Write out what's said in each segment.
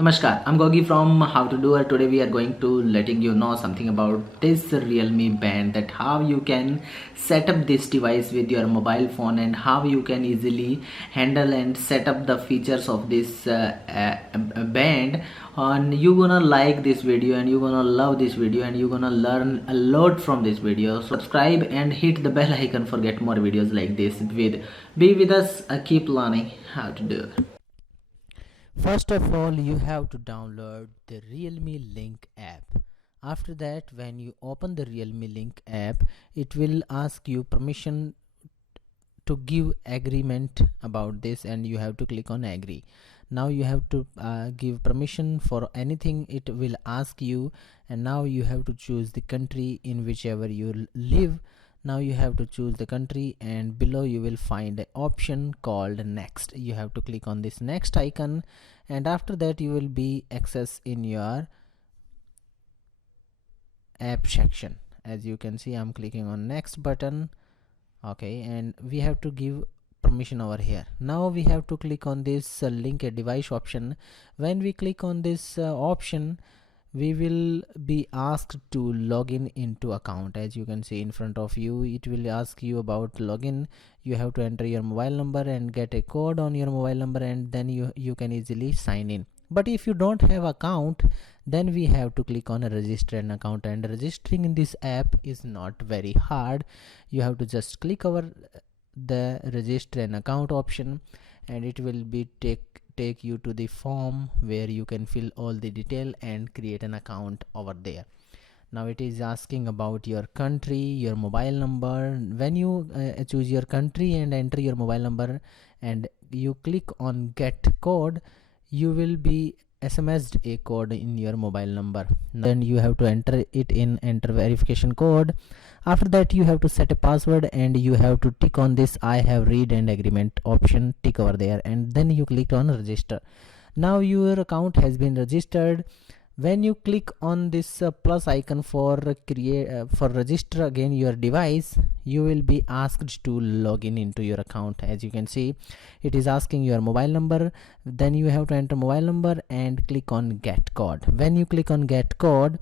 Namaskar, I'm Gogi from How to Do It. Today we are going to letting you know something about this realme band, that how you can set up this device with your mobile phone and how you can easily handle and set up the features of this band. And you're gonna like this video and you're gonna love this video and you're gonna learn a lot from this video. So subscribe and hit the bell icon for get more videos like this. Be with us, keep learning how to do it. First of all, you have to download the Realme Link app. After that, when you open the Realme Link app, it will ask you permission to give agreement about this, and you have to click on agree. Now you have to give permission for anything it will ask you, and now you have to choose the country in whichever you live. Now you have to choose the country, and below you will find an option called next. You have to click on this next icon, and after that you will be access in your app section. As you can see, I'm clicking on next button. Okay, and we have to give permission over here. Now we have to click on this link a device option. When we click on this option, we will be asked to log in into account. As you can see in front of you, it will ask you about login. You have to enter your mobile number and get a code on your mobile number, and then you can easily sign in. But if you don't have account, then we have to click on a register an account, and registering in this app is not very hard. You have to just click over the register an account option, and it will be take you to the form where you can fill all the detail and create an account over there. Now it is asking about your country, your mobile number. When you choose your country and enter your mobile number and you click on get code, you will be SMS'd a code in your mobile number. Then you have to enter it in enter verification code. After that, you have to set a password, and you have to tick on this I have read and agreement option, tick over there, and then you click on register. Now your account has been registered. When you click on this plus icon for register again your device, you will be asked to log in into your account. As you can see, it is asking your mobile number. Then you have to enter mobile number and click on get code. When you click on get code,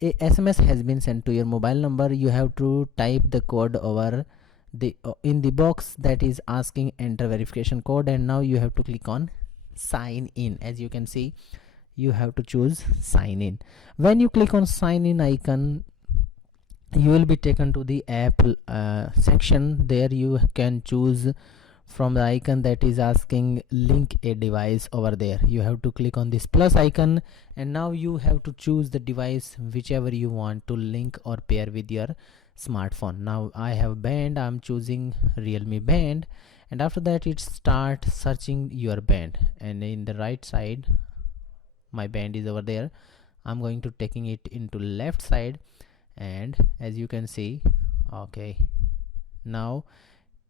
a SMS has been sent to your mobile number. You have to type the code over the in the box that is asking enter verification code, and now you have to click on sign in. As you can see, you have to choose sign in. When you click on sign in icon, you will be taken to the app section. There you can choose from the icon that is asking link a device. Over there you have to click on this plus icon, and now you have to choose the device whichever you want to link or pair with your smartphone. Now I have band, I'm choosing realme band, and after that it start searching your band, and in the right side my band is over there. I'm going to taking it into left side, and as you can see, okay, now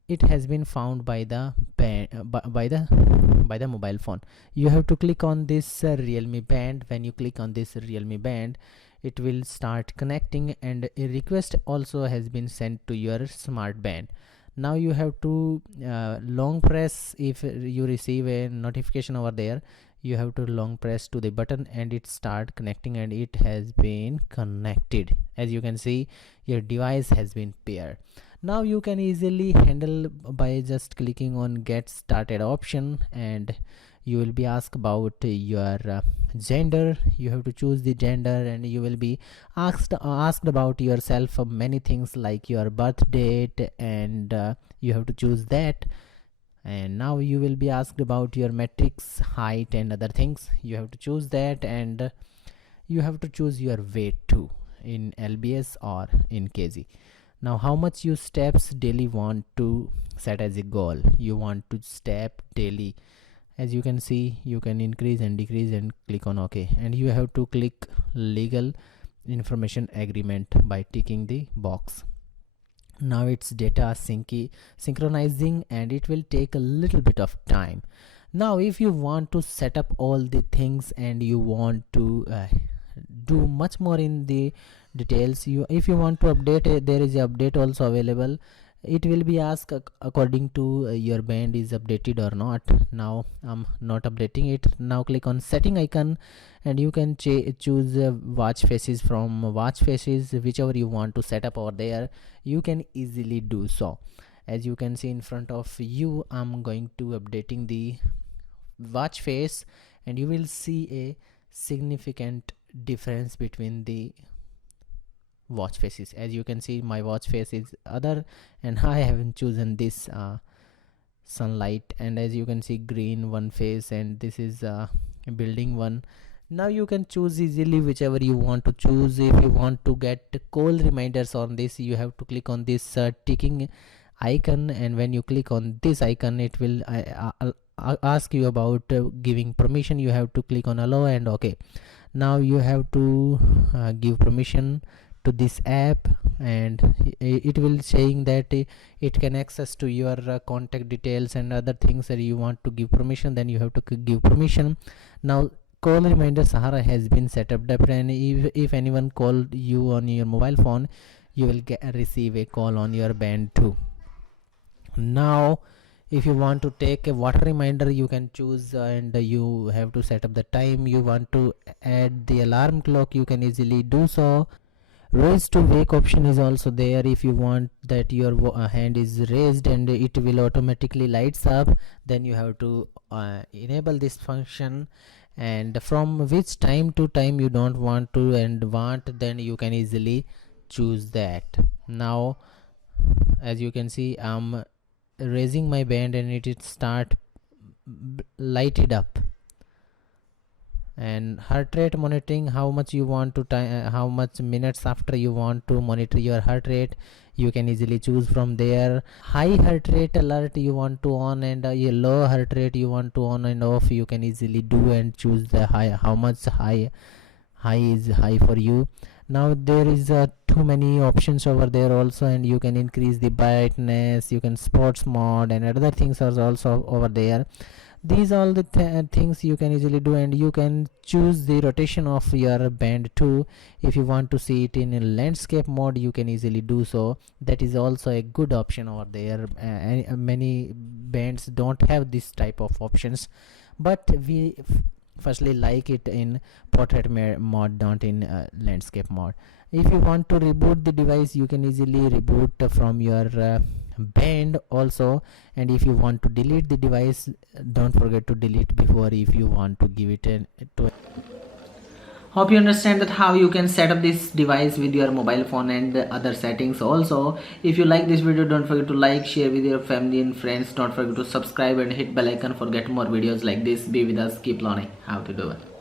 it has been found by the band, by the mobile phone. You have to click on this realme band. When you click on this realme band, it will start connecting, and a request also has been sent to your smart band. Now you have to long press. If you receive a notification over there, you have to long press to the button, and it start connecting, and it has been connected. As you can see, your device has been paired. Now you can easily handle by just clicking on get started option, and you will be asked about your gender. You have to choose the gender, and you will be asked about yourself many things like your birth date, and you have to choose that. And now you will be asked about your metrics, height, and other things. You have to choose that, and you have to choose your weight too, in lbs or in kg. Now how much you steps daily want to set as a goal. You want to step daily. As you can see, you can increase and decrease, and click on ok, and you have to click legal information agreement by ticking the box. Now it's data synchronizing, and it will take a little bit of time. Now if you want to set up all the things and you want to do much more in the details, if you want to update it, there is a update also available. it will be asked according to your band is updated or not. Now I'm not updating it. Now click on setting icon, and you can choose watch faces. From watch faces, whichever you want to set up over there, you can easily do so. As you can see in front of you, I'm going to updating the watch face, and you will see a significant difference between the watch faces. As you can see, my watch face is other, and I haven't chosen this sunlight. And as you can see, green one face, and this is building one. Now you can choose easily whichever you want to choose. If you want to get call reminders on this, you have to click on this ticking icon, and when you click on this icon, it will ask you about giving permission. You have to click on allow and okay. Now you have to give permission to this app, and it will saying that it can access to your contact details and other things that you want to give permission. Then you have to give permission. Now call reminder Sahara has been set up, and if anyone called you on your mobile phone, you will receive a call on your band too. Now if you want to take a water reminder, you can choose, and you have to set up the time. You want to add the alarm clock, you can easily do so. Raise to wake option is also there. If you want that your hand is raised and it will automatically lights up, then you have to enable this function. And from which time to time you don't want to and want, then you can easily choose that. Now as you can see, I'm raising my band and it start lighted up. And heart rate monitoring, how much you want to time, how much minutes after you want to monitor your heart rate, you can easily choose from there. High heart rate alert you want to on, and low heart rate you want to on and off, you can easily do and choose the high, how much high is high for you. Now there is too many options over there also, and you can increase the brightness, you can sports mode and other things are also over there. These all the things you can easily do, and you can choose the rotation of your band too. If you want to see it in a landscape mode, you can easily do so. That is also a good option over there. Many bands don't have this type of options, but we firstly like it in portrait mode, not in landscape mode. If you want to reboot the device, you can easily reboot from your band also. And if you want to delete the device, don't forget to delete before if you want to give it to. Hope you understand that how you can set up this device with your mobile phone and the other settings also. If you like this video, don't forget to like, share with your family and friends. Don't forget to subscribe and hit bell icon for get more videos like this. Be with us, keep learning how to do it.